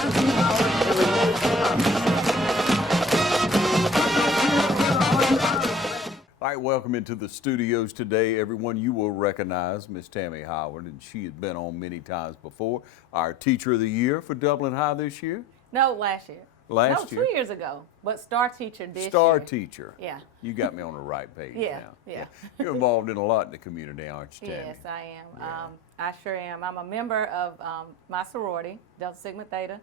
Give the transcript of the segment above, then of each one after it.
All right, welcome into the studios today. Everyone, you will recognize Miss Tammy Howard, and she has been on many times before. Our Teacher of the Year for Dublin High this year. No, last year. Last year? 2 years ago, but Star Teacher this year. Star Teacher. Yeah. You got me on the right page Yeah, now. yeah. You're involved in a lot in the community, aren't you, Tammy? Yes, I am. Yeah. I sure am. I'm a member of my sorority, Delta Sigma Theta,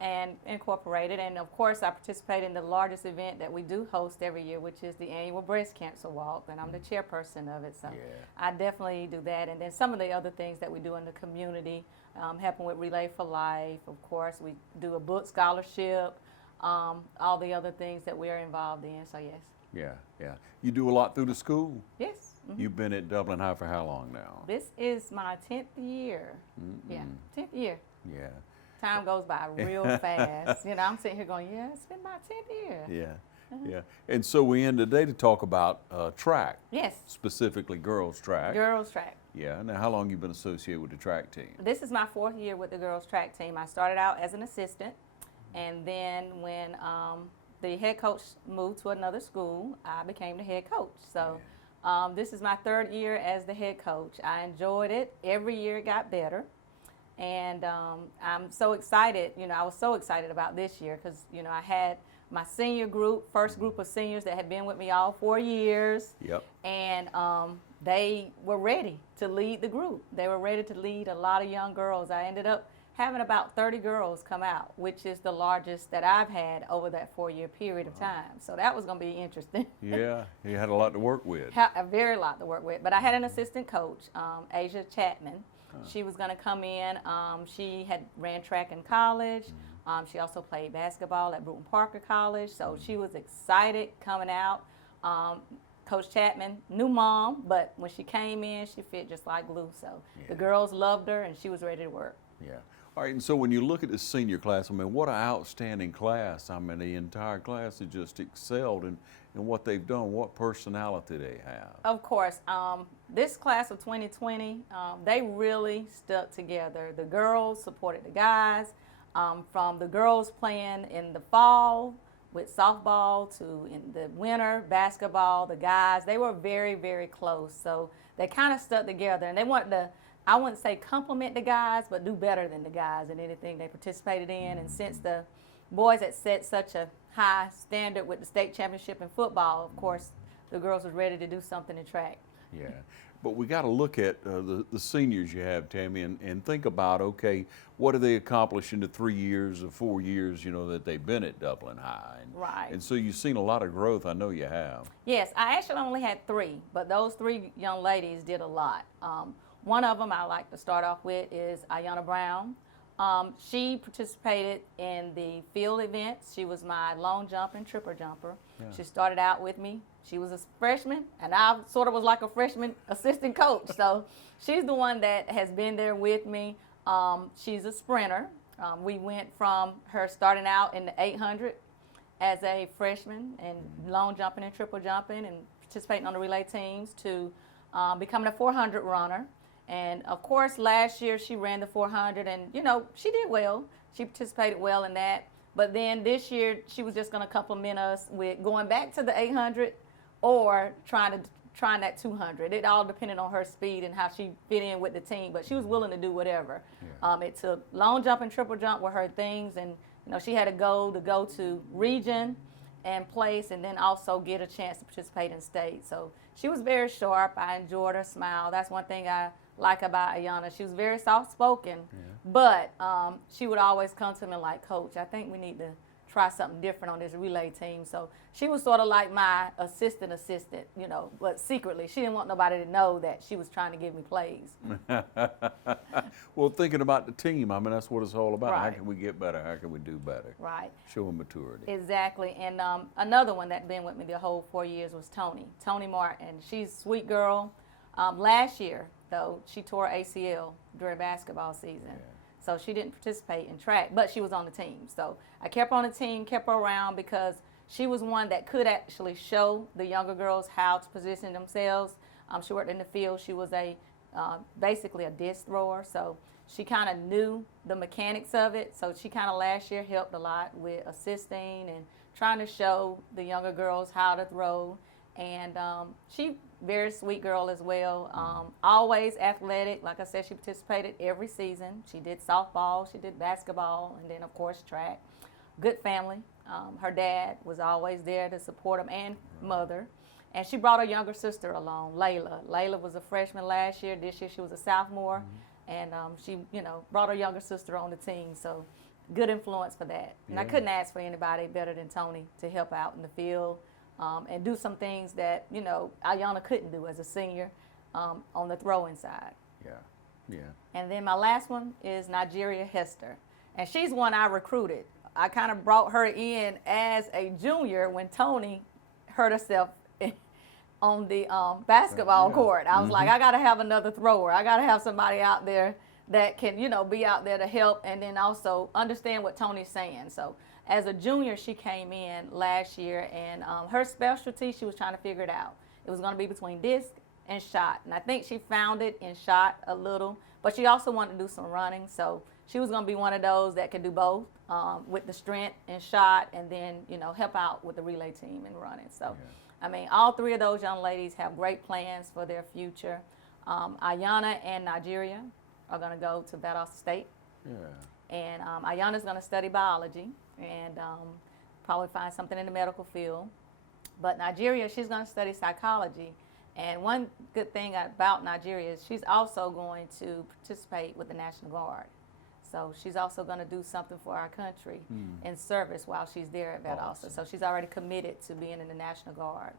and Incorporated. And of course, I participate in the largest event that we do host every year, which is the annual Breast Cancer Walk, and I'm the chairperson of it. So I definitely do that. And then some of the other things that we do in the community, helping with Relay for Life. Of course, we do a book scholarship, all the other things that we are involved in. So yes. Yeah, yeah. You do a lot through the school. Yes. You've been at Dublin High for how long now? This is my 10th year. Yeah, 10th year. Yeah. Time goes by real fast. You know, I'm sitting here going, yeah, it's been my 10th year. Yeah, yeah. And so we end today to talk about track. Yes. Specifically girls track. Girls track. Yeah. Now, how long you been associated with the track team? This is my 4th year with the girls track team. I started out as an assistant, and then when the head coach moved to another school, I became the head coach. So this is my 3rd year as the head coach. I enjoyed it. Every year it got better. And I'm so excited. You know, I was so excited about this year because, you know, I had my senior group, first group of seniors that had been with me all 4 years. Yep. And they were ready to lead the group. They were ready to lead a lot of young girls. I ended up having about 30 girls come out, which is the largest that I've had over that 4-year period of time. So that was going to be interesting. Yeah, you had a lot to work with. A very lot to work with. But I had an assistant coach, Asia Chapman. She was going to come in. She had ran track in college. She also played basketball at Bruton Parker College. So she was excited coming out. Coach Chapman, new mom, but when she came in, she fit just like glue. So the girls loved her, and she was ready to work. Yeah. All right, and so when you look at the senior class, I mean, what an outstanding class. I mean, the entire class has just excelled in what they've done, what personality they have. Of course. This class of 2020, they really stuck together. The girls supported the guys. From the girls playing in the fall with softball to in the winter basketball, the guys, they were very, very close. So they kind of stuck together, and they wanted to, I wouldn't say compliment the guys, but do better than the guys in anything they participated in. And since the boys had set such a high standard with the state championship in football, of course, the girls was ready to do something in track. Yeah, but we got to look at the seniors you have, Tammy, and think about, okay, what have they accomplished in the 3 years or 4 years, you know, that they've been at Dublin High? Right. And so you've seen a lot of growth, I know you have. Yes, I actually only had 3, but those 3 young ladies did a lot. One of them I like to start off with is Jana Brown. She participated in the field events. She was my long jump and triple jumper. Yeah. She started out with me. She was a freshman, and I sort of was like a freshman assistant coach. So she's the one that has been there with me. She's a sprinter. We went from her starting out in the 800 as a freshman and long jumping and triple jumping and participating on the relay teams to becoming a 400 runner. And of course, last year she ran the 400, and you know, she did well. She participated well in that. But then this year, she was just going to compliment us with going back to the 800 or trying that 200. It all depended on her speed and how she fit in with the team. But she was willing to do whatever. Yeah. It took long jump and triple jump were her things, and you know, she had a goal to go to region and place, and then also get a chance to participate in state. So she was very sharp. I enjoyed her smile. That's one thing I like about Ayana. She was very soft-spoken, but she would always come to me like, Coach, I think we need to try something different on this relay team. So she was sort of like my assistant, you know, but secretly. She didn't want nobody to know that she was trying to give me plays. Well, thinking about the team, I mean, that's what it's all about. Right. How can we get better? How can we do better? Right. Showing maturity. Exactly. And another one that been with me the whole 4 years was Tony Martin. She's a sweet girl. Last year, though, she tore ACL during basketball season. Yeah. So she didn't participate in track, but she was on the team. So I kept her on the team, kept her around because she was one that could actually show the younger girls how to position themselves. She worked in the field. She was basically a disc thrower. So she kind of knew the mechanics of it, so she kind of last year helped a lot with assisting and trying to show the younger girls how to throw. And she very sweet girl as well. Always athletic. Like I said, she participated every season. She did softball, she did basketball, and then of course track. Good family. Her dad was always there to support him, and mother. And she brought her younger sister along, Layla. Layla was a freshman last year. This year she was a sophomore. And she, brought her younger sister on the team. So good influence for that. And I couldn't ask for anybody better than Tony to help out in the field and do some things that, Ayanna couldn't do as a senior on the throwing side. Yeah. And then my last one is Nigeria Hester. And she's one I recruited. I kind of brought her in as a junior when Tony hurt herself on the basketball court. I was like, I got to have another thrower. I got to have somebody out there that can, be out there to help and then also understand what Tony's saying. So as a junior, she came in last year, and her specialty, she was trying to figure it out. It was going to be between disc and shot. And I think she found it in shot a little, but she also wanted to do some running. So she was going to be one of those that could do both with the strength and shot, and then, help out with the relay team and running. So. Yeah. I mean, all three of those young ladies have great plans for their future. Ayanna and Nigeria are going to go to Valdosta State. Yeah. And Ayanna's going to study biology and probably find something in the medical field. But Nigeria, she's going to study psychology. And one good thing about Nigeria is she's also going to participate with the National Guard. So she's also going to do something for our country in service while she's there at Valdosta. Awesome. So she's already committed to being in the National Guard.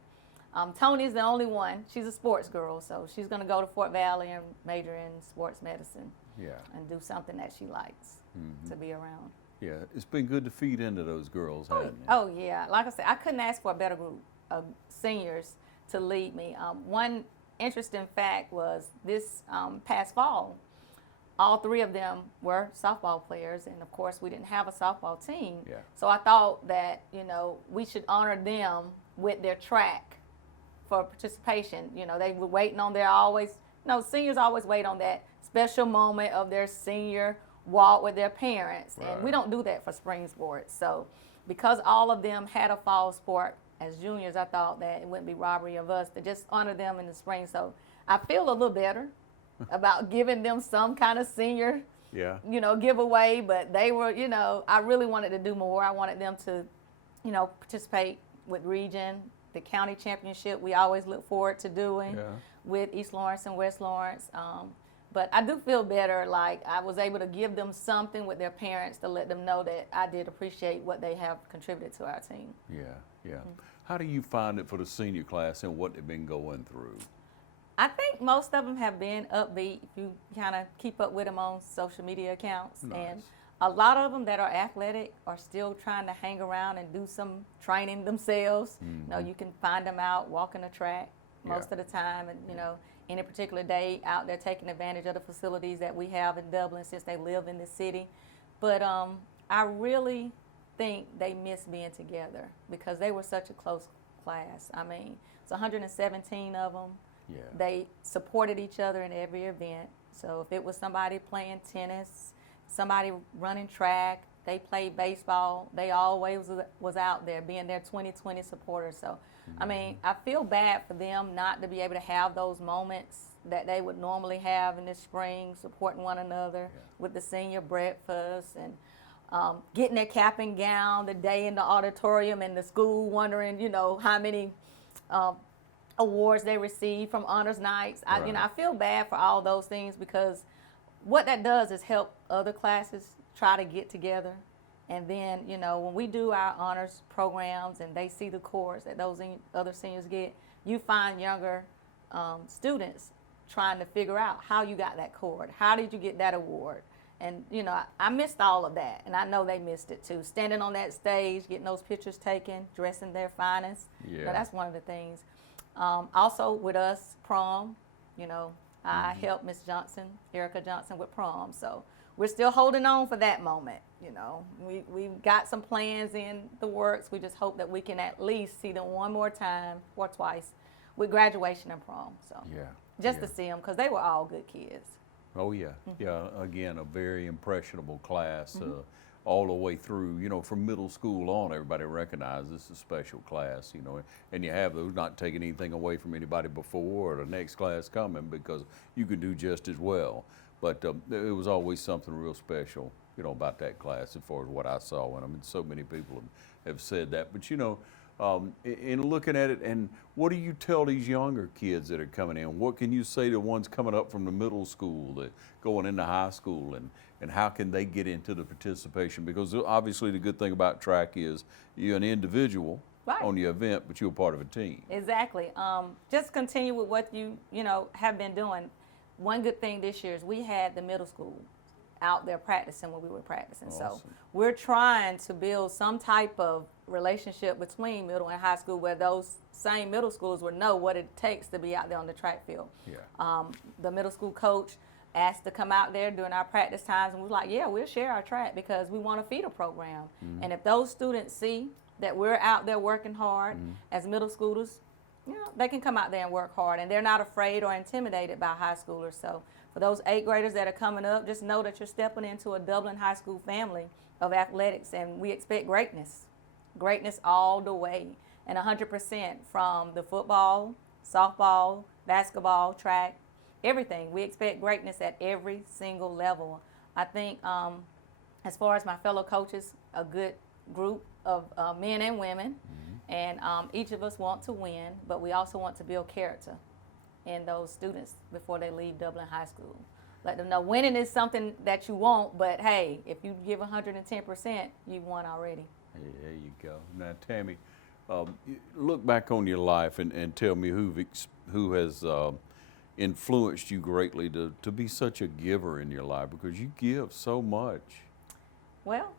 Tony's the only one. She's a sports girl, so she's going to go to Fort Valley and major in sports medicine. Yeah. And do something that she likes to be around. Yeah, it's been good to feed into those girls, hasn't it? Oh, yeah. Like I said, I couldn't ask for a better group of seniors to lead me. One interesting fact was this past fall, all three of them were softball players, and of course we didn't have a softball team. Yeah. So I thought that, we should honor them with their track for participation. They were waiting on their seniors always wait on that special moment of their senior walk with their parents. Right. And we don't do that for spring sports. So because all of them had a fall sport as juniors, I thought that it wouldn't be robbery of us to just honor them in the spring. So I feel a little better about giving them some kind of senior, giveaway, but they were, I really wanted to do more. I wanted them to, participate with region, the county championship we always look forward to doing with East Lawrence and West Lawrence. But I do feel better, like I was able to give them something with their parents to let them know that I did appreciate what they have contributed to our team. Yeah. How do you find it for the senior class and what they've been going through? I think most of them have been upbeat if you kind of keep up with them on social media accounts. Nice. And a lot of them that are athletic are still trying to hang around and do some training themselves. You can find them out walking the track most of the time, and any particular day out there taking advantage of the facilities that we have in Dublin since they live in the city. But I really think they miss being together because they were such a close class. I mean, it's 117 of them. Yeah. They supported each other in every event. So if it was somebody playing tennis, somebody running track, they played baseball, they always was out there being their 2020 supporters. So, I mean, I feel bad for them not to be able to have those moments that they would normally have in the spring, supporting one another with the senior breakfast and getting their cap and gown the day in the auditorium and the school wondering, how many awards they receive from honors nights. Right. I feel bad for all those things because what that does is help other classes try to get together. And then, when we do our honors programs and they see the cords that those other seniors get, you find younger students trying to figure out how you got that cord. How did you get that award? And, I missed all of that, and I know they missed it too. Standing on that stage, getting those pictures taken, dressing their finest. Yeah. That's one of the things. Also with us, prom, I helped Miss Johnson, Erica Johnson, with prom. So we're still holding on for that moment. We've got some plans in the works. We just hope that we can at least see them one more time or twice with graduation and prom. So just to see them because they were all good kids. Oh yeah, yeah. Again, a very impressionable class, all the way through. You know, from middle school on, everybody recognizes this is a special class. You know, and you have those not taking anything away from anybody before or the next class coming, because you can do just as well. But it was always something real special, you know, about that class as far as what I saw. And I mean, so many people have said that. But you know, in looking at it, and what do you tell these younger kids that are coming in? What can you say to ones coming up from the middle school, that going into high school, and how can they get into the participation? Because obviously the good thing about track is you're an individual on your event, but you're a part of a team. Exactly. Just continue with what you know have been doing. One good thing this year is we had the middle school out there practicing when we were practicing. Awesome. So we're trying to build some type of relationship between middle and high school, where those same middle schools would know what it takes to be out there on the track field. Yeah. The middle school coach asked to come out there during our practice times, and we were like, yeah, we'll share our track because we want to feed a program. And if those students see that we're out there working hard as middle schoolers, you know, they can come out there and work hard, and they're not afraid or intimidated by high schoolers. So for those 8th graders that are coming up, just know that you're stepping into a Dublin High School family of athletics, and we expect greatness. Greatness all the way, and 100% from the football, softball, basketball, track, everything. We expect greatness at every single level. I think as far as my fellow coaches, a good group of men and women, and each of us want to win, but we also want to build character in those students before they leave Dublin High School. Let them know winning is something that you want, but hey, if you give 110%, you won already. Hey, there you go. Now, Tammy, look back on your life and tell me who has influenced you greatly to be such a giver in your life, because you give so much. Well,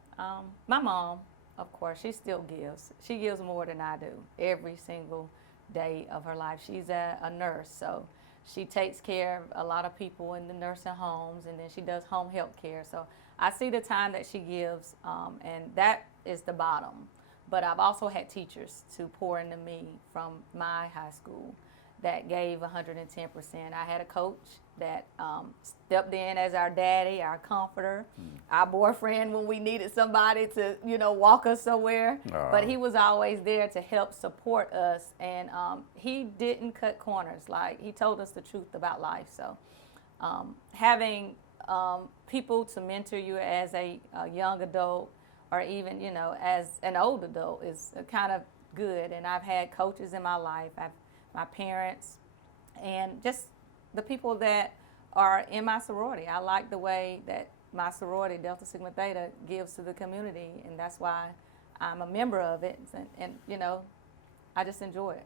my mom, of course, she still gives. She gives more than I do every single day of her life. She's a nurse, so she takes care of a lot of people in the nursing homes, and then she does home health care. So I see the time that she gives, and that is the bottom. But I've also had teachers to pour into me from my high school that gave 110%. I had a coach that stepped in as our daddy, our comforter, our boyfriend when we needed somebody to, you know, walk us somewhere. But he was always there to help support us, and he didn't cut corners. Like, he told us the truth about life. So having people to mentor you as a young adult, or even, you know, as an old adult, is kind of good. And I've had coaches in my life, my parents, and just the people that are in my sorority. I like the way that my sorority, Delta Sigma Theta, gives to the community, and that's why I'm a member of it. And you know, I just enjoy it.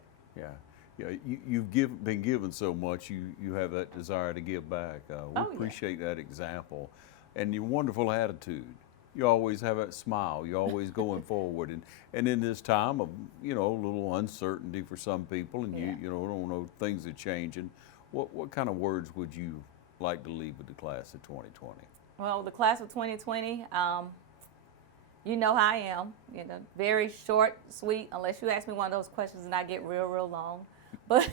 Yeah, you've been given so much. You have that desire to give back. We appreciate that example, and your wonderful attitude. You always have that smile. You're always going forward, and in this time of, you know, a little uncertainty for some people, and you know, don't know, things are changing. What kind of words would you like to leave with the class of 2020? Well, the class of 2020, you know how I am. You know, very short, sweet. Unless you ask me one of those questions and I get real long, but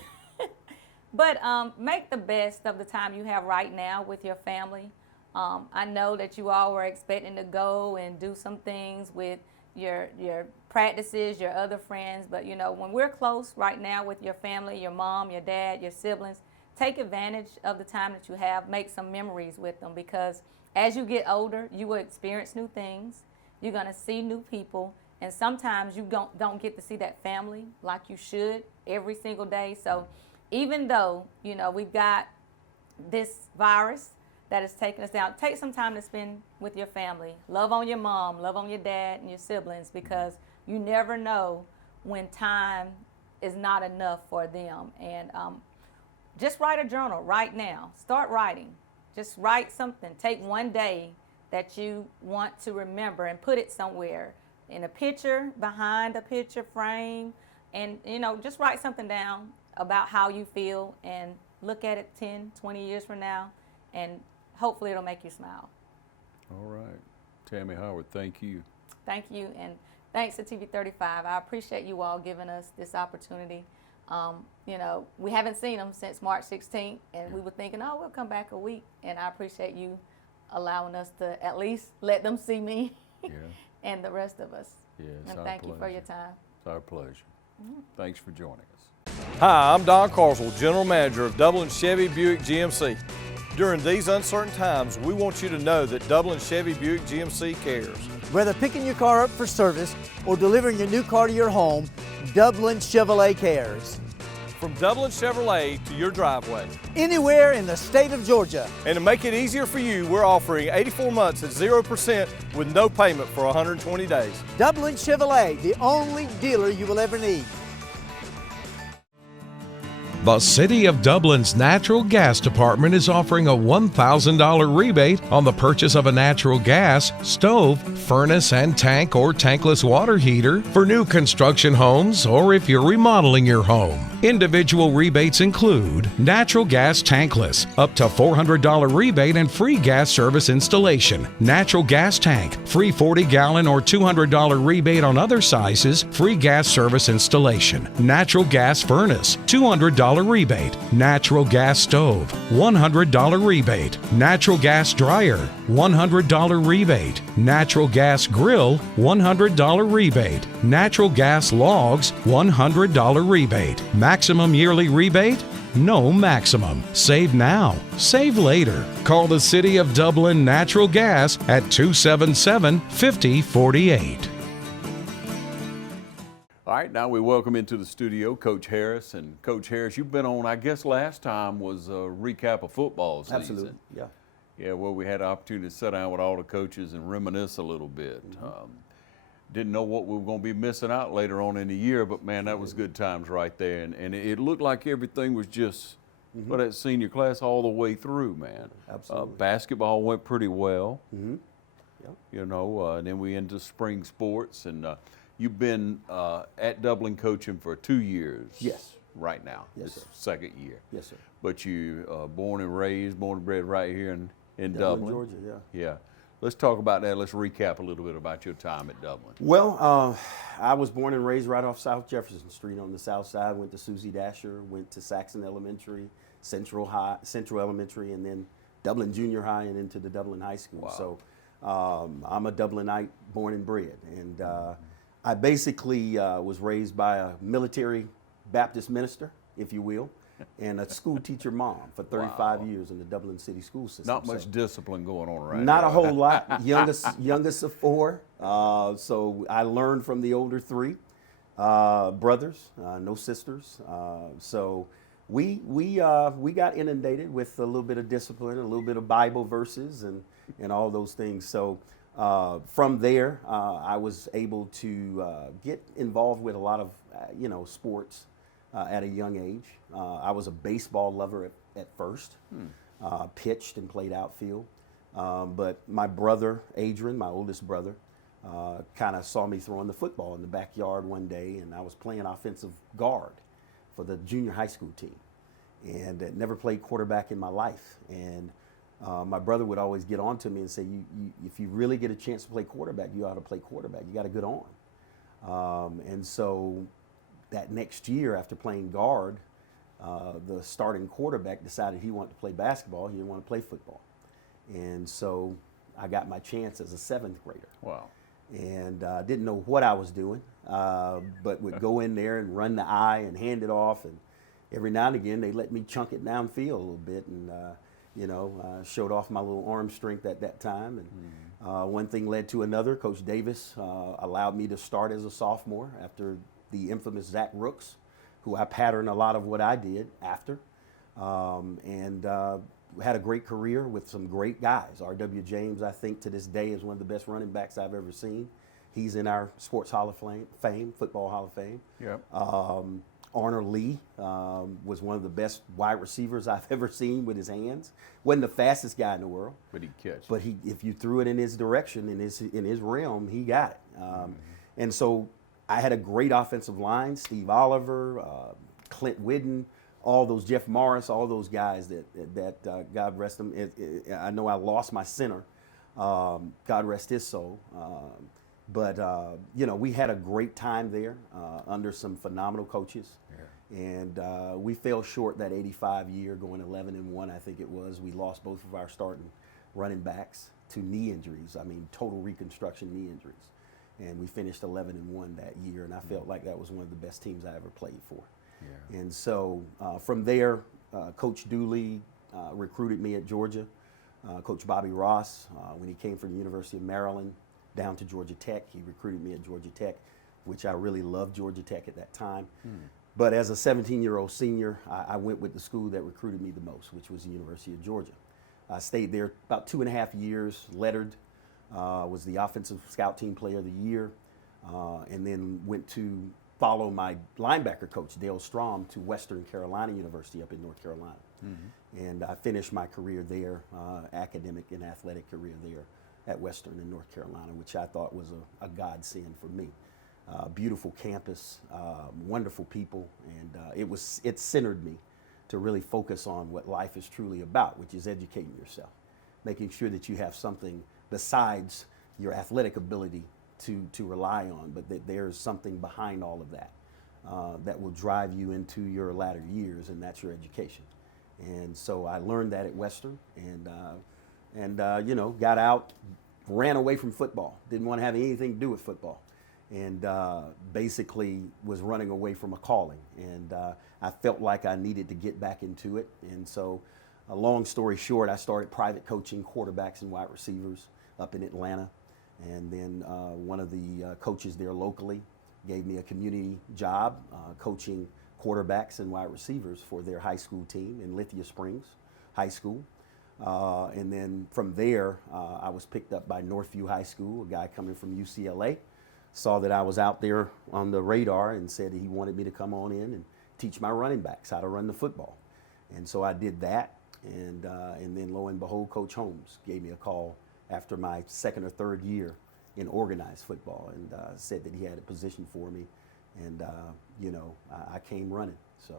make the best of the time you have right now with your family. I know that you all were expecting to go and do some things with your practices, your other friends, but you know, when we're close right now with your family, your mom, your dad, your siblings, take advantage of the time that you have. Make some memories with them, because as you get older, you will experience new things. You're going to see new people, and sometimes you don't get to see that family like you should every single day. So even though, you know, we've got this virus that is taking us down, take some time to spend with your family. Love on your mom, love on your dad and your siblings, because you never know when time is not enough for them. And just write a journal right now. Start writing. Just write something. Take one day that you want to remember and put it somewhere, in a picture, behind a picture frame, and you know, just write something down about how you feel, and look at it 10, 20 years from now, and hopefully it'll make you smile. All right. Tammy Howard, thank you. Thank you, and thanks to TV 35. I appreciate you all giving us this opportunity You know, we haven't seen them since March 16th, and we were thinking, oh, we'll come back a week. And I appreciate you allowing us to at least let them see me and the rest of us. Yeah, it's And our thank you for pleasure. your time. It's our pleasure. Thanks for joining us. Hi, I'm Don Carswell, General Manager of Dublin Chevy Buick GMC. During these uncertain times, we want you to know that Dublin Chevy Buick GMC cares. Whether picking your car up for service or delivering your new car to your home, Dublin Chevrolet cares. From Dublin Chevrolet to your driveway. Anywhere in the state of Georgia. And to make it easier for you, we're offering 84 months at 0% with no payment for 120 days. Dublin Chevrolet, the only dealer you will ever need. The City of Dublin's Natural Gas Department is offering a $1,000 rebate on the purchase of a natural gas, stove, furnace and tank or tankless water heater for new construction homes or if you're remodeling your home. Individual rebates include natural gas tankless, up to $400 rebate and free gas service installation. Natural gas tank, free 40-gallon or $200 rebate on other sizes, free gas service installation. Natural gas furnace, $200 rebate. Natural gas stove, $100 rebate. Natural gas dryer, $100 rebate. Natural gas grill, $100 rebate. Natural gas logs, $100 rebate. Maximum yearly rebate? No maximum. Save now. Save later. Call the City of Dublin Natural Gas at 277-5048. All right, now we welcome into the studio Coach Harris. And Coach Harris, you've been on, I guess last time was a recap of football season. Absolutely, yeah. Yeah, well, we had an opportunity to sit down with all the coaches and reminisce a little bit. Didn't know what we were going to be missing out later on in the year, but man, that was good times right there. And it looked like everything was just for that senior class all the way through, man. Absolutely. Basketball went pretty well. Yep. You know, and then we into spring sports, and you've been at Dublin coaching for 2 years. Yes. Right now. Yes, this sir. Second year. Yes, sir. But you born and bred right here in Dublin. Georgia, yeah. Yeah. Let's talk about that. Let's recap a little bit about your time at Dublin. Well, I was born and raised right off South Jefferson Street on the south side. Went to Susie Dasher, went to Saxon Elementary, Central Elementary, and then Dublin Junior High and into the Dublin High School. Wow. So I'm a Dublinite born and bred. And I basically was raised by a military Baptist minister, if you will, and a school teacher mom for 35 years in the Dublin City school system. Not much discipline going on right Not now. a whole lot. Youngest of four. So I learned from the older three brothers, no sisters. So we got inundated with a little bit of discipline, a little bit of Bible verses, and all those things. So from there, I was able to get involved with a lot of sports at a young age. I was a baseball lover at first. Pitched and played outfield. But my brother, Adrian, my oldest brother, kind of saw me throwing the football in the backyard one day, and I was playing offensive guard for the junior high school team, and never played quarterback in my life. And my brother would always get on to me and say, if you really get a chance to play quarterback, you ought to play quarterback. You got a good arm. And so that next year, after playing guard, the starting quarterback decided he wanted to play basketball. He didn't want to play football. And so I got my chance as a 7th grader. Wow. And didn't know what I was doing, but would go in there and run the eye and hand it off. And every now and again, they let me chunk it downfield a little bit and, showed off my little arm strength at that time. And one thing led to another. Coach Davis allowed me to start as a sophomore after the infamous Zach Rooks, who I patterned a lot of what I did after. And had a great career with some great guys. R.W. James, I think, to this day is one of the best running backs I've ever seen. He's in our Sports Hall of Fame, Football Hall of Fame. Yep. Arnold Lee was one of the best wide receivers I've ever seen with his hands. Wasn't the fastest guy in the world, But he catch. but if you threw it in his direction, in his realm, he got it. And so I had a great offensive line: Steve Oliver, Clint Whidden, all those, Jeff Morris, all those guys that God rest them. I know I lost my center, God rest his soul. But we had a great time there under some phenomenal coaches. And we fell short that 85 year, going 11-1, I think it was. We lost both of our starting running backs to knee injuries. I mean, total reconstruction knee injuries. And we finished 11-1 that year, and I felt like that was one of the best teams I ever played for. Yeah. And so from there, Coach Dooley recruited me at Georgia. Coach Bobby Ross, when he came from the University of Maryland down to Georgia Tech, he recruited me at Georgia Tech, which I really loved Georgia Tech at that time. But as a 17-year-old senior, I went with the school that recruited me the most, which was the University of Georgia. I stayed there about 2.5 years, lettered, was the offensive scout team player of the year, and then went to follow my linebacker coach, Dale Strom, to Western Carolina University up in North Carolina. And I finished my career there, academic and athletic career there at Western in North Carolina, which I thought was a godsend for me. Beautiful campus, wonderful people, and it centered me to really focus on what life is truly about, which is educating yourself, making sure that you have something besides your athletic ability to rely on, but that there's something behind all of that that will drive you into your latter years, and that's your education. And so I learned that at Western, and you know, got out, ran away from football, didn't want to have anything to do with football, and basically was running away from a calling. And I felt like I needed to get back into it. And so, a long story short, I started private coaching quarterbacks and wide receivers up in Atlanta. And then one of the coaches there locally gave me a community job coaching quarterbacks and wide receivers for their high school team in Lithia Springs High School. And then from there, I was picked up by Northview High School, a guy coming from UCLA. Saw that I was out there on the radar and said he wanted me to come on in and teach my running backs how to run the football. And so I did that, and then lo and behold, Coach Holmes gave me a call after my second or third year in organized football, and said that he had a position for me, and you know, I came running. So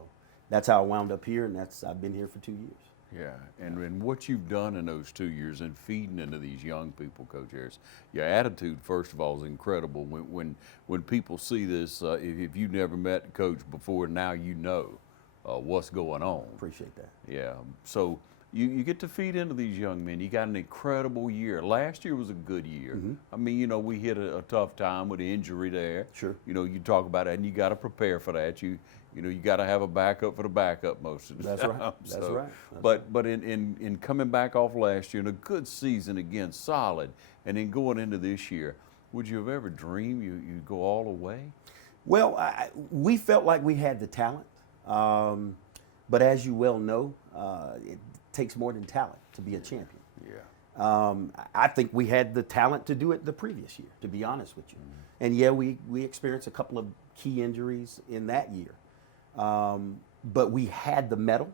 that's how I wound up here, and I've been here for 2 years. Yeah, and what you've done in those 2 years and feeding into these young people, Coach Harris, your attitude, first of all, is incredible. When people see this, if you've never met Coach before, now you know what's going on. Appreciate that. Yeah, so you get to feed into these young men. You got an incredible year. Last year was a good year. I mean, you know, we hit a tough time with the injury there. Sure. You know, you talk about it, and you got to prepare for that. You know, you got to have a backup for the backup most of the That's time. right. That's right. But in coming back off last year, and a good season again, solid, and then going into this year, would you have ever dreamed you'd go all the way? Well, we felt like we had the talent, but as you well know, it takes more than talent to be a champion. Yeah. I think we had the talent to do it the previous year, to be honest with you. And yeah, we experienced a couple of key injuries in that year. But we had the mettle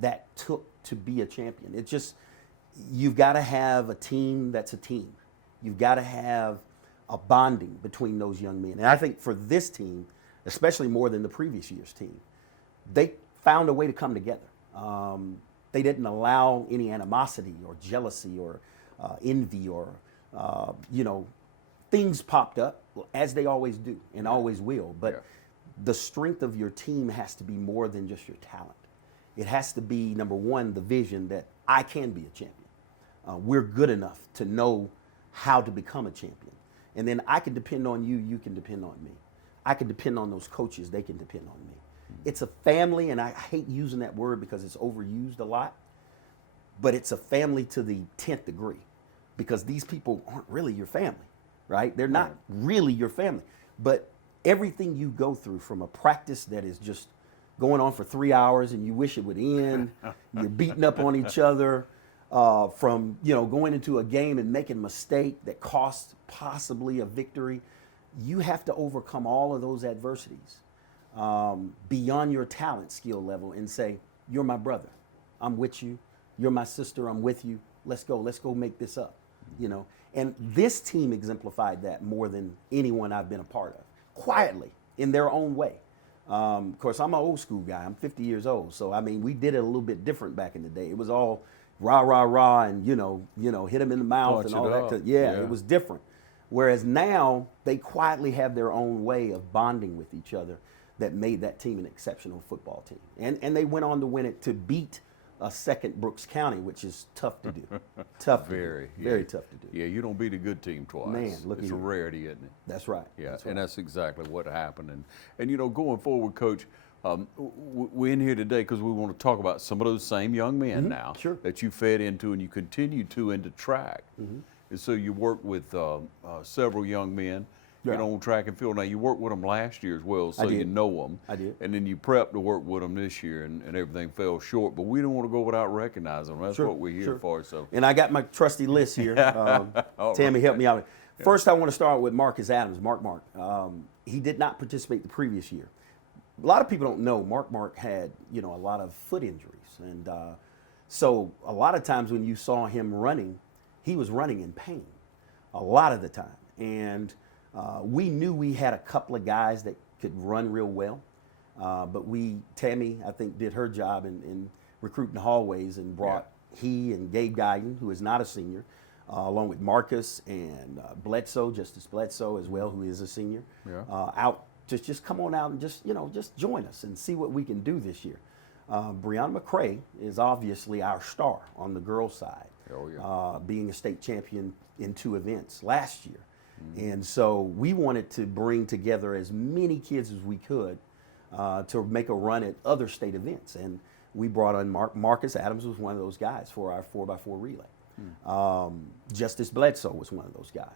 that took to be a champion. It's just, you've got to have a team that's a team. You've got to have a bonding between those young men. And I think for this team, especially more than the previous year's team, they found a way to come together. They didn't allow any animosity or jealousy or envy or, you know, things popped up, as they always do and always will. But the strength of your team has to be more than just your talent. It has to be, number one, the vision that I can be a champion. We're good enough to know how to become a champion. And then I can depend on you, you can depend on me. I can depend on those coaches, they can depend on me. It's a family, and I hate using that word because it's overused a lot, but it's a family to the 10th degree, because these people aren't really your family, right? They're not really your family. But everything you go through, from a practice that is just going on for 3 hours and you wish it would end, you're beating up on each other, from, you know, going into a game and making a mistake that costs possibly a victory. You have to overcome all of those adversities beyond your talent skill level and say, you're my brother, I'm with you. You're my sister, I'm with you. Let's go make this up, you know. And this team exemplified that more than anyone I've been a part of, quietly, in their own way. Of course, I'm an old school guy. I'm 50 years old. So, I mean, we did it a little bit different back in the day. It was all rah, rah, rah, and, you know, hit them in the mouth Punch and all it that. up. Yeah, it was different. Whereas now, they quietly have their own way of bonding with each other that made that team an exceptional football team. And they went on to win it, to beat a second Brooks County, which is tough to do. Tough to do. Very tough to do. Yeah, you don't beat a good team twice. Man, look it's at a you. rarity, isn't it? That's right. Yeah, That's and right. that's exactly what happened. And you know, going forward, Coach, we're in here today because we want to talk about some of those same young men now Sure. that you fed into and you continue to into track. And so you work with several young men, you Yeah. know, on track and field. Now you worked with them last year as well, so did. you know them. I did. And then you prepped to work with them this year, and everything fell short. But we don't want to go without recognizing them. That's Sure, what we're here sure. for. So And I got my trusty list here. All Tammy, right. help me out. First, I want to start with Marcus Adams, Mark. He did not participate the previous year. A lot of people don't know Mark had, you know, a lot of foot injuries. And so a lot of times when you saw him running, he was running in pain a lot of the time. And we knew we had a couple of guys that could run real well. But Tammy, I think, did her job in recruiting hallways and brought he and Gabe Guyton, who is not a senior, along with Marcus and Justice Bledsoe as well, who is a senior, out. Just come on out and just join us and see what we can do this year. Brianna McCray is obviously our star on the girls' side, being a state champion in 2 events last year. And so we wanted to bring together as many kids as we could to make a run at other state events. And we brought on Marcus Adams was one of those guys for our 4x4 relay. Justice Bledsoe was one of those guys.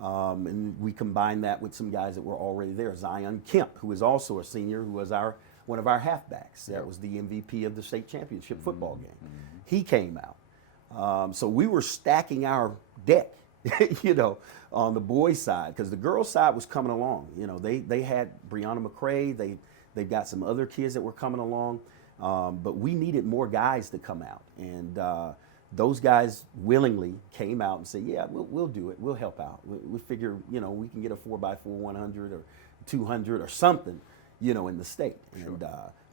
And we combined that with some guys that were already there. Zion Kipp, who is also a senior, who was one of our halfbacks. That was the MVP of the state championship football game. He came out. So we were stacking our deck, you know, on the boys' side, because the girls' side was coming along. You know, they had Brianna McCray. They've got some other kids that were coming along. But we needed more guys to come out. And those guys willingly came out and said, yeah, we'll do it. We'll help out. We figure, you know, we can get a 4x4 100 or 200 or something, you know, in the state. Sure. And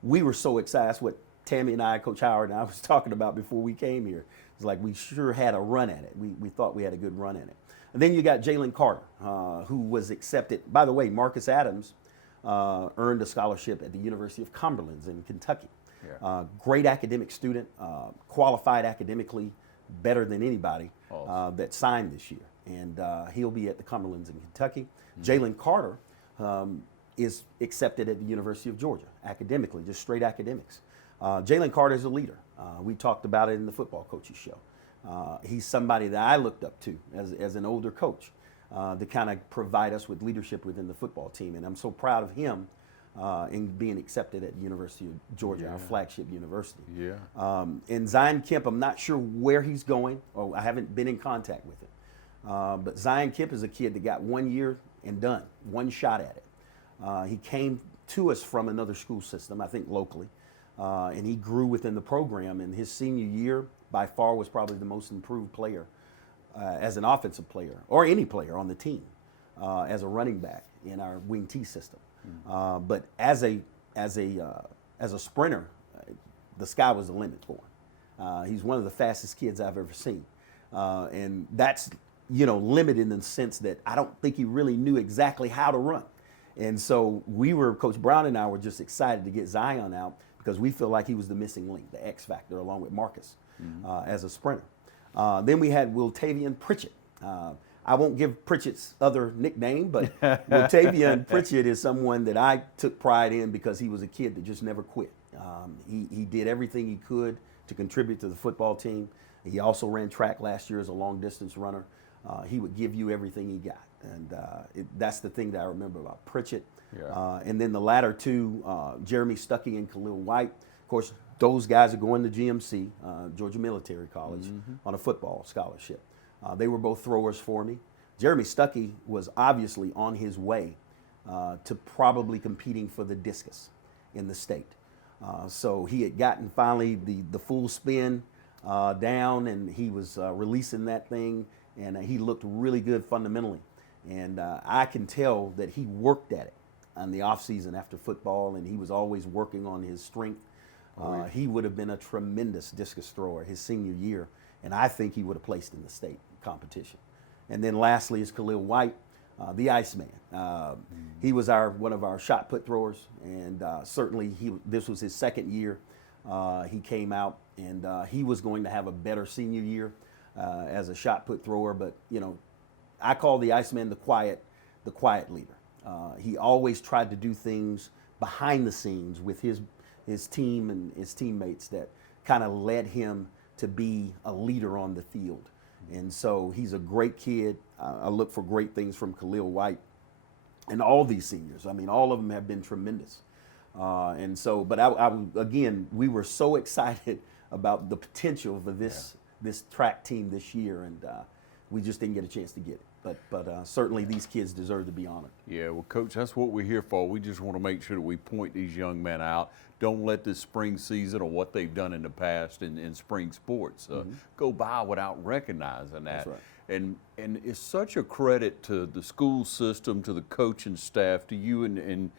we were so excited. That's what Tammy and I, Coach Howard and I was talking about before we came here. It's like we sure had a run at it. We thought we had a good run at it. And then you got Jalen Carter, who was accepted. By the way, Marcus Adams earned a scholarship at the University of Cumberland in Kentucky. Great academic student, qualified academically, better than anybody that signed this year. And he'll be at the Cumberlands in Kentucky. Jalen Carter is accepted at the University of Georgia academically, just straight academics. Jalen Carter is a leader. We talked about it in the football coaches show. He's somebody that I looked up to as an older coach to kind of provide us with leadership within the football team. And I'm so proud of him in being accepted at the University of Georgia, our flagship university. And Zion Kipp, I'm not sure where he's going, or I haven't been in contact with him. But Zion Kipp is a kid that got 1 year and done, one shot at it. He came to us from another school system, I think locally, and he grew within the program. And his senior year, by far, was probably the most improved player as an offensive player, or any player on the team, as a running back in our wing T system. But as a sprinter, the sky was the limit for him. He's one of the fastest kids I've ever seen, and that's limited in the sense that I don't think he really knew exactly how to run. And so Coach Brown and I were just excited to get Zion out because we feel like he was the missing link, the X factor, along with Marcus as a sprinter. Then we had Wiltavian Pritchett. I won't give Pritchett's other nickname, but Wiltavian Pritchett is someone that I took pride in because he was a kid that just never quit. He did everything he could to contribute to the football team. He also ran track last year as a long distance runner. He would give you everything he got. And that's the thing that I remember about Pritchett. And then the latter two, Jeremy Stuckey and Khalil White. Of course, those guys are going to GMC, Georgia Military College, on a football scholarship. They were both throwers for me. Jeremy Stuckey was obviously on his way to probably competing for the discus in the state. So he had gotten finally the full spin down, and he was releasing that thing, and he looked really good fundamentally. And I can tell that he worked at it in the offseason after football, and he was always working on his strength. He would have been a tremendous discus thrower his senior year, and I think he would have placed in the state competition. And then lastly is Khalil White. the Iceman. He was one of our shot put throwers, and certainly this was his second year. He came out, and he was going to have a better senior year as a shot put thrower. But I call the Iceman the quiet leader. He always tried to do things behind the scenes with his team and his teammates that kind of led him to be a leader on the field. And so he's a great kid. I look for great things from Khalil White and all these seniors. I mean, all of them have been tremendous. And so, but again, we were so excited about the potential for this track team this year, and we just didn't get a chance to get it. But certainly these kids deserve to be honored. Yeah, well, Coach, that's what we're here for. We just want to make sure that we point these young men out. Don't let this spring season or what they've done in the past in spring sports go by without recognizing that. That's right. And it's such a credit to the school system, to the coaching staff, to you and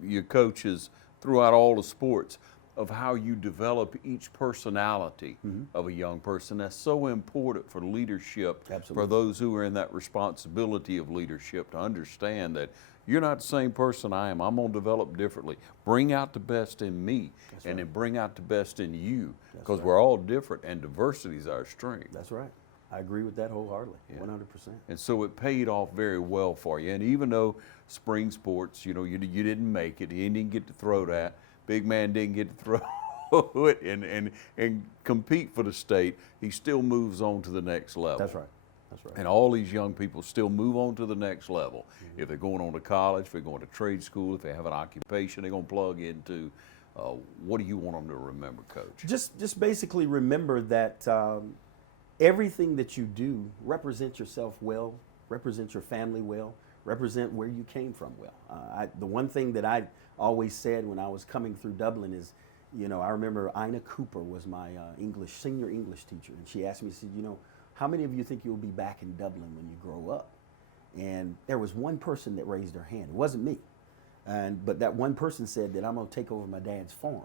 your coaches throughout all the sports, of how you develop each personality of a young person. That's so important for leadership. Absolutely. For those who are in that responsibility of leadership, to understand that you're not the same person I am. I'm going to develop differently. Bring out the best in me, and then bring out the best in you, because we're all different, and diversity is our strength. That's right. I agree with that wholeheartedly, 100%. And so it paid off very well for you. And even though spring sports, you didn't make it, you didn't get to throw that, big man didn't get to throw it and compete for the state, he still moves on to the next level. That's right. That's right. And all these young people still move on to the next level. If they're going on to college, if they're going to trade school, if they have an occupation they're going to plug into, what do you want them to remember, Coach? Just basically remember that everything that you do represents yourself well, represents your family well, represent where you came from well. The one thing that I always said when I was coming through Dublin is, I remember Ina Cooper was my senior English teacher, and she asked me, she said, how many of you think you'll be back in Dublin when you grow up? And there was one person that raised her hand. It wasn't me. But that one person said that I'm going to take over my dad's farm,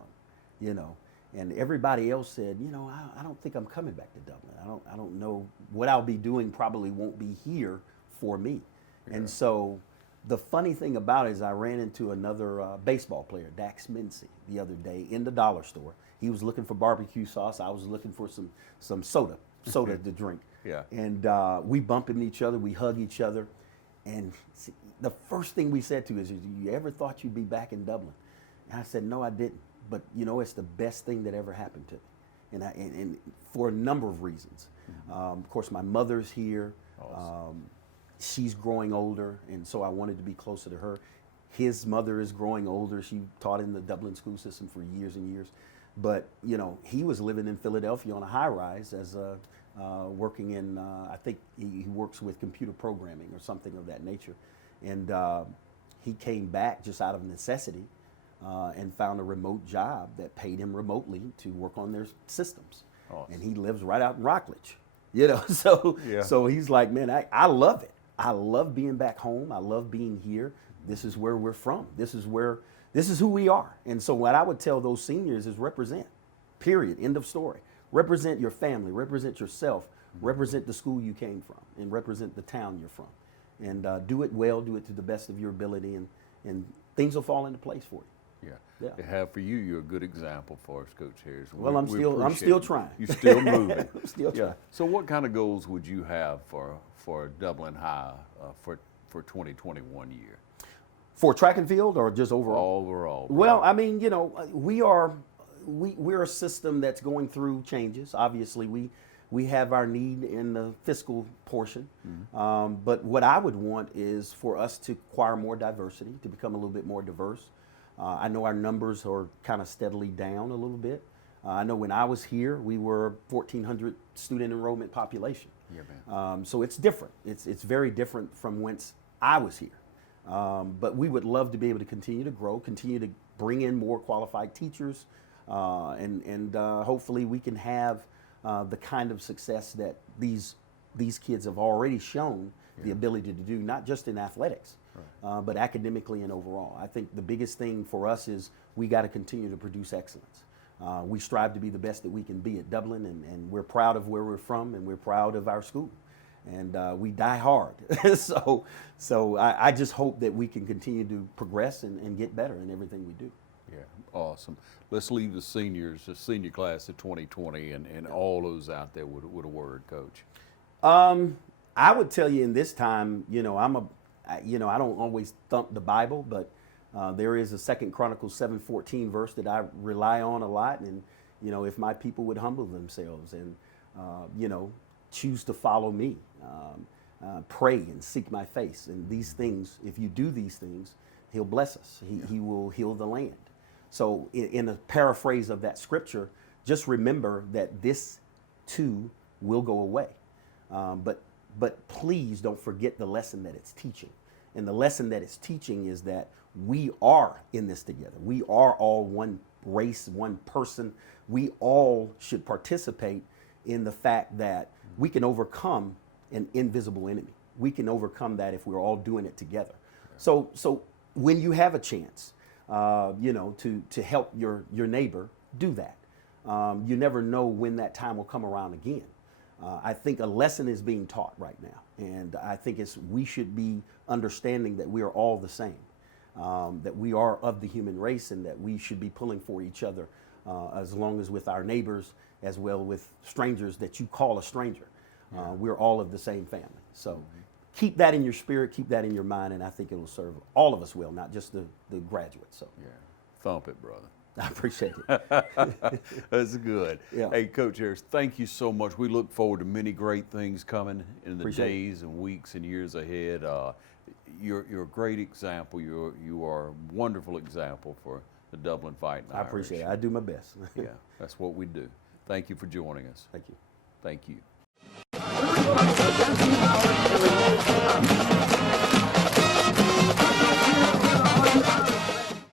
And everybody else said, I don't think I'm coming back to Dublin. I don't know what I'll be doing. Probably won't be here for me. Yeah. And so the funny thing about it is I ran into another baseball player, Dax Mincy, the other day in the dollar store. He was looking for barbecue sauce. I was looking for some soda to drink. Yeah. And we bump into each other. We hug each other. And the first thing we said to him is, you ever thought you'd be back in Dublin? And I said, no, I didn't. But it's the best thing that ever happened to me, and for a number of reasons. Of course, my mother's here. Awesome. She's growing older, and so I wanted to be closer to her. His mother is growing older. She taught in the Dublin school system for years and years. But he was living in Philadelphia on a high-rise as working in. I think he works with computer programming or something of that nature, and he came back just out of necessity. And found a remote job that paid him remotely to work on their systems. Awesome. And he lives right out in Rockledge, So he's like, man, I love it. I love being back home. I love being here. This is where we're from. This is who we are. And so what I would tell those seniors is represent, period, end of story. Represent your family, represent yourself, represent the school you came from, and represent the town you're from. And do it well, do it to the best of your ability, and things will fall into place for you. Yeah. To have for you, you're a good example for us, Coach Harris. Well, I'm still trying. You're still moving. I'm still trying. So what kind of goals would you have for Dublin High for 2021 year? For track and field or just overall? Overall. Well, I mean, we're a system that's going through changes. Obviously, we have our need in the fiscal portion. But what I would want is for us to acquire more diversity, to become a little bit more diverse. I know our numbers are kind of steadily down a little bit. I know when I was here, we were 1,400 student enrollment population. Yeah, man. So it's different. It's very different from whence I was here. But we would love to be able to continue to grow, continue to bring in more qualified teachers, and hopefully we can have the kind of success that these kids have already shown the ability to do, not just in athletics, but academically and overall. I think the biggest thing for us is we got to continue to produce excellence. We strive to be the best that we can be at Dublin, and we're proud of where we're from, and we're proud of our school. and we die hard. so I just hope that we can continue to progress and get better in everything we do. Yeah, awesome. Let's leave the seniors, the senior class of 2020, and all those out there with a word, Coach. I would tell you in this time, I don't always thump the Bible, but there is a 2 Chronicles 7:14 verse that I rely on a lot, and if my people would humble themselves and choose to follow me, pray and seek my face, and these things, if you do these things, He'll bless us. He will heal the land. So in a paraphrase of that scripture, just remember that this too will go away. But please don't forget the lesson that it's teaching. And the lesson that it's teaching is that we are in this together. We are all one race, one person. We all should participate in the fact that we can overcome an invisible enemy. We can overcome that if we're all doing it together. So when you have a chance, to help your neighbor, do that. You never know when that time will come around again. I think a lesson is being taught right now, and I think we should be understanding that we are all the same, that we are of the human race, and that we should be pulling for each other, as long as with our neighbors, as well with strangers that you call a stranger. We're all of the same family. So keep that in your spirit, keep that in your mind, and I think it will serve all of us well, not just the graduates. So yeah, thump it, brother. I appreciate it. That's good. Yeah. Hey, Coach Harris, thank you so much. We look forward to many great things coming in the Appreciate days and weeks and years ahead. You're a great example. You are a wonderful example for the Dublin Fighting I Irish. appreciate it. I do my best. Yeah, that's what we do. Thank you for joining us. Thank you. Thank you.